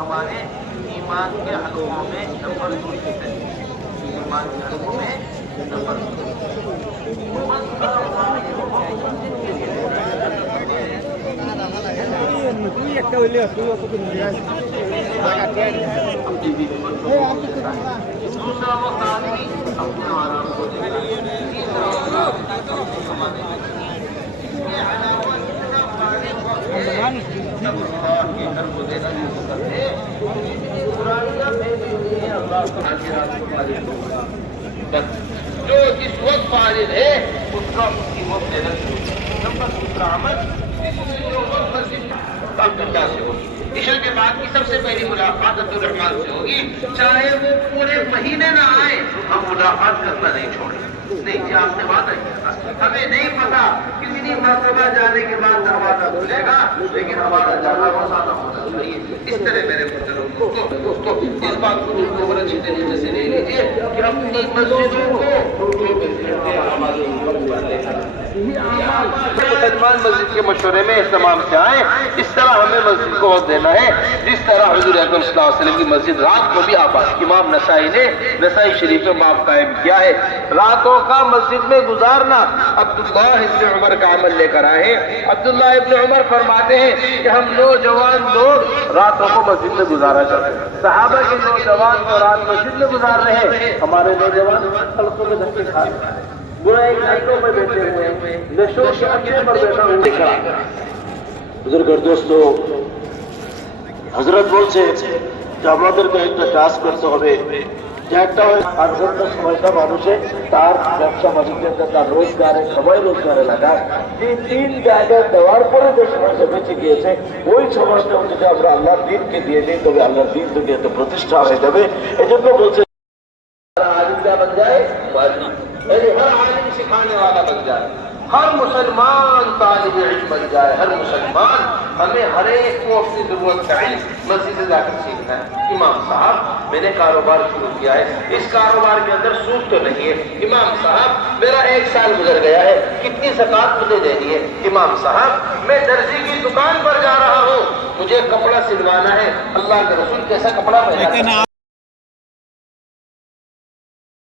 हमारे ईमान के हलकों में नंबर 2 है। ईमान के हलकों में नंबर 2 वक्त आदमी अपने आराम को देना, तीसरा हमारे जो जिस वक्त फारिग है उसका उसकी वक्त देना नंबर 2 अमल अब्दुल्लाह से होगी। इशा के बाद की सबसे पहली मुलाकात अब्दुल रहमान से होगी, चाहे वो पूरे महीने ना आए, हम मुलाकात करना नहीं छोड़ेंगे। नहीं, ये आपने वादा किया था। हमें नहीं पता कितनी मरतबा जाने के बाद दरवाजा खुलेगा, लेकिन हमारा जाना रोजाना होना चाहिए। इस तरह मेरे दोस्तों इस बात को अच्छी तरीके से ले लीजिए कि अपनी मस्जिदों को मुसलमान मस्जिद के मशवरे में इस्तेमाल से आए, इस तरह हमें मस्जिद को वक्त देना है जिस तरह हुजूर अकरम सल्लल्लाहु अलैहि वसल्लम की मस्जिद रात को भी आबाद। इमाम नसाई ने नसाई शरीफ में बाब कायम किया है, रातों का मस्जिद में गुजारना। अब्दुल्लाह इब्न उमर का अमल लेकर आए। अब्दुल्लाह इब्न उमर फरमाते हैं कि हम नौजवान लोग रातों को मस्जिद में गुजारा करते हैं। सहाबा के नौजवान तो रात मस्जिद में गुजार रहे हैं, हमारे नौजवान सड़कों में धक्के खा रहे हैं, बुरे इलाकों में बैठे हुए हैं, नशों के अड्डे पर बैठा हुआ बुजुर्ग दोस्तों, হযরত বলছে যে আমাদেরকে একটা কাজ করতে হবে, যে একটা আর ঘন্টা সময়টা মানুষে তার ব্যবসা বাণিজ্যে তার রোজগারে সবাই রোজগারে লাগায়। এই 3 জায়গায় দেওয়ার পরে যে সময়টা বেঁচে গিয়েছে, ওই সময়টা যদি আমরা আল্লাহর দ্বীনকে দিয়ে দিই তবে আল্লাহর দ্বীন থেকে একটা প্রতিষ্ঠা হয়ে যাবে। এজন্য বলছে आलिम बन जाए, हर आलिम सिखाने वाला बन जाए, हर मुसलमान तालिब इल्म बन जाए। हर मुसलमान हमें हर एक को अपनी जरूरत का इल्म मस्जिद से जाकर सीखना है। इमाम साहब मैंने कारोबार शुरू किया है, इस कारोबार के अंदर सूद तो नहीं है। इमाम साहब मेरा 1 साल गुजर गया है, कितनी ज़कात मुझे देनी है? इमाम साहब मैं दर्जी की दुकान पर जा रहा हूँ, मुझे कपड़ा सिलवाना है, अल्लाह के रसूल कैसा कपड़ा पहना